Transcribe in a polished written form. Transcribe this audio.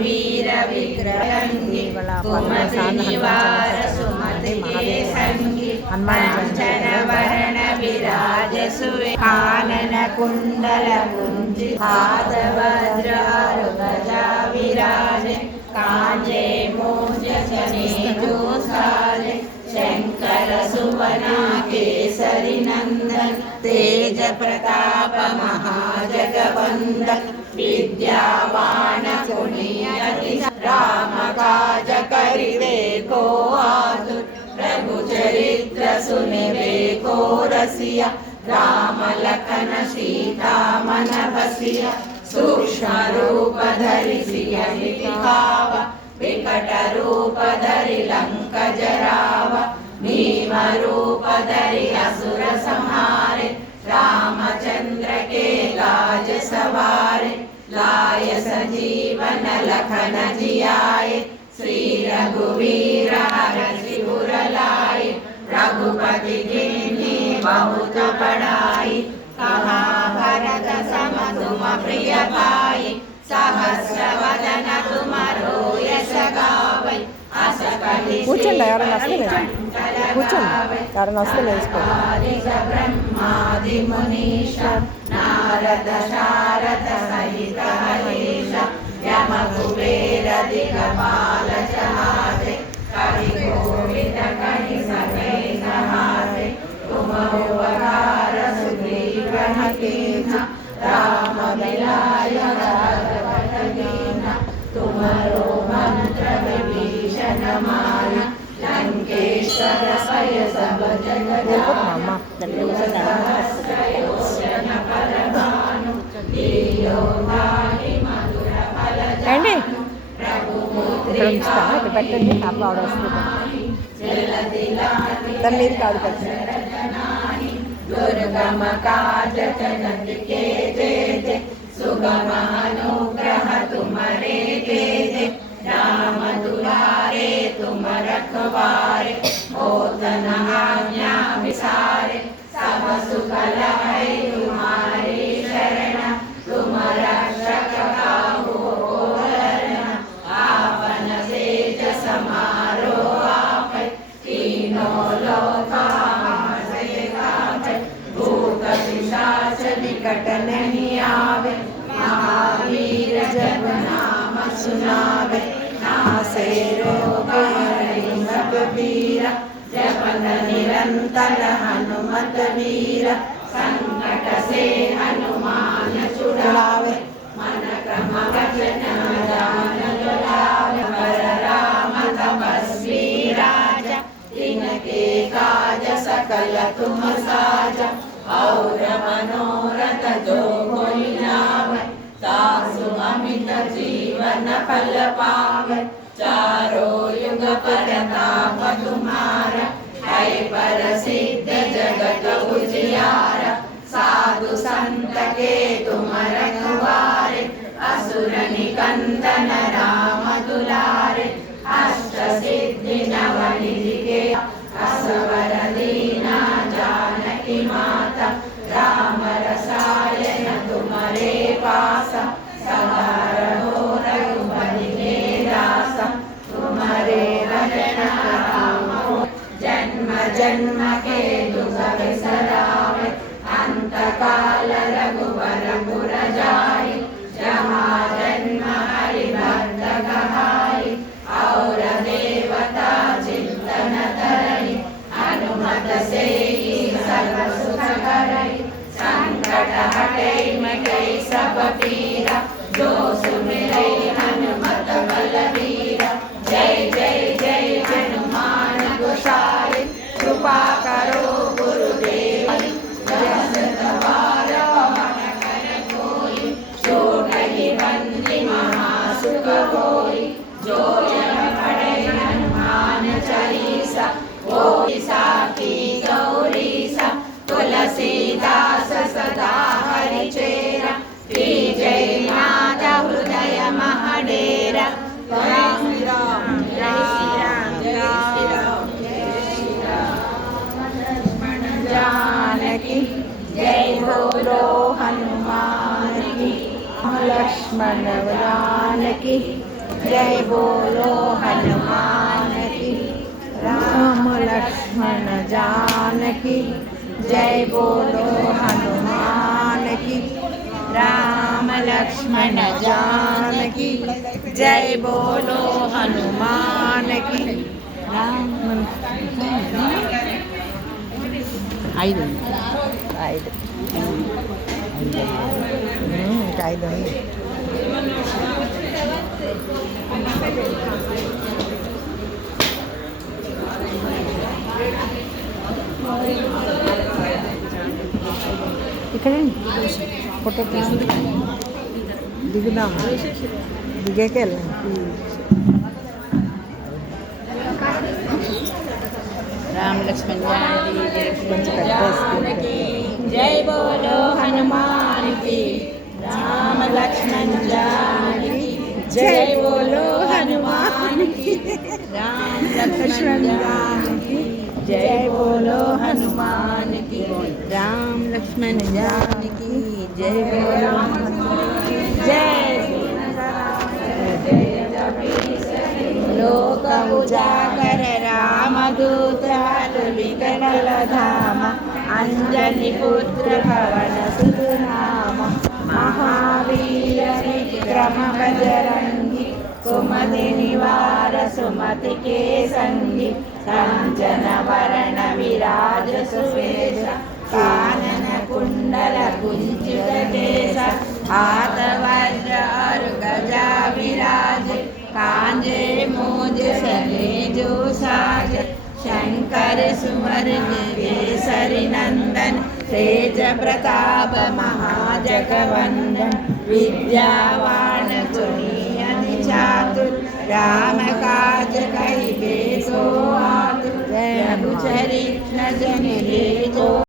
महावीर विग्रहंगी कुमति निवार सुमति के संगी कांचन वरण विराज सुवे कानन कुंडल कुंचित हाथ वज्र ध्वजा विराजे कांजे मोज जनेऊ साजे शंकर सुवना केसरी नंदन तेज प्रताप महाजगवंदन विद्यावान गुणियति राम काज करिवे को आतुर प्रभु चरित्र सुनिवे को रसिया राम लखन सीता मन बसिया सूक्ष्म रूप धरि सिया दिखावा विकट रूप धरि लंक जरावा भीम रूप धरि असुर संहारे रामचंद्र के काज सवारे लाय संजीवन लखन जियाए श्री रघुवीर हरषिपुर लाए रघुपति कीन्ही बहुत बड़ाई कहा भरत सम तुम प्रिय भाई सहस्र वदन तुमरो यश गावै కూర్చోండి ఎవరైనా వస్తే కూర్చోండి బ్రహ్మాది మునీష నారద శారద సహిత మహేష యమ కుబేర దిగపాల చహాతే కవి కోవిద కని సకై నహాతే तुम उपकार सुग्रीव कीन्हा राम मिलाय राघवत कीन्हा तुम्हारो मंत्र विभीषण माना लंकेश्वर भय सब जग जाना सहस्रयोजन परमानु लीलोगानि मधुर फल जानु प्रभु मुद्रिका పెట్టండి అప్పుడు ఆవిడ వస్తుంది దాని మీద కాదు दुर्गम काज जनक के दे सुगम अनुग्रह तुम्हारे दे राम दुलारे तुम रखवारे होत न आज्ञा विसारे सब सुख लहै तुम्हारी शरण तुम रक्षक काहू को डरना आपन सेज समारो आप तीनों लोक पिशाच निकट नहीं आवे महावीर जब नाम सुनावे नासे रोग हरिमत वीरा जपन निरंतर हनुमत वीरा संकट से हनुमान छुड़ावे मन क्रम वचन ध्यान जुलावे पर राम तपस्वी राजा तिनके काज सकल तुम साजा और मनोरथ जो कोई लावे तासु अमित जीवन फल पावे चारों युग परताप तुम्हारा है प्रसिद्ध जगत उजियारा साधु संत के तुम रखवारे असुर निकंदन राम दुलारे अष्ट सिद्धि नवनिधि के असवर दीना जानकी माता राम रसायन तुम्हारे पासा सदा रहो रघुपति के दासा तुम्हारे भजन राम जन्म जन्म के दुख बिसरावे अंत काल रघुवर पुर जाई जहाँ जन्म हरि भक्त कहाई और देवता चिंतन धरई हनुमत से ही सर्व सुख करई संकट हटई मिटई सब पीरा जो सुमिरई हनुमत बलवीरा जय जय जय हनुमान गोसाई कृपा करो गुरुदेव जस सवार मन कर कोई छोड़ई बंदी महासुख होई जो जन पढ़े हनुमान चालीसा वो साथी गौरीसा तुलसीदास सदा हरि चेरा की जय माता हृदय महाडेरा राम राम जय श्री राम जय श्री राम जय श्री राम लक्ष्मण जानकी जय बोलो हनुमान की लक्ष्मण जानकी जय बोलो हनुमान की। राम लक्ष्मण जानकी जय बोलो हनुमान की। राम लक्ष्मण जानकी जय बोलो हनुमान की। राम ఐదు ఐదు ఇంకా ఐదు ఉంది. ఇక్కడ ఫోటో తీసి దిగుదాం, దిగాక వెళ్ళాం. राम लक्ष्मण కొంచెం जानकी जय बोलो हनुमान की। राम लक्ष्मण जानकी जय बोलो हनुमान की। राम लक्ष्मण जानकी जय बोलो हनुमान की। राम लक्ष्मण जानकी जय बोलो जय लोक उजागर रामदूत विकल धाम। अंजनी पुत्र पवन सुत नाम। महावीर विक्रम बजरंगी कुमति निवार सुमति के संगी। कंचन वरण विराज सुवेश कानन कुंडल कुंचित केश। हाथ वज्र और गजा विराज कांजे मोज सने जो साज। शंकर सुमर केसरी नंदन तेज प्रताप महाजगवंदन। विद्यावान गुणियन चातुर राम काज कहिबे सो आतुर। रघुचरित्र जन रे जो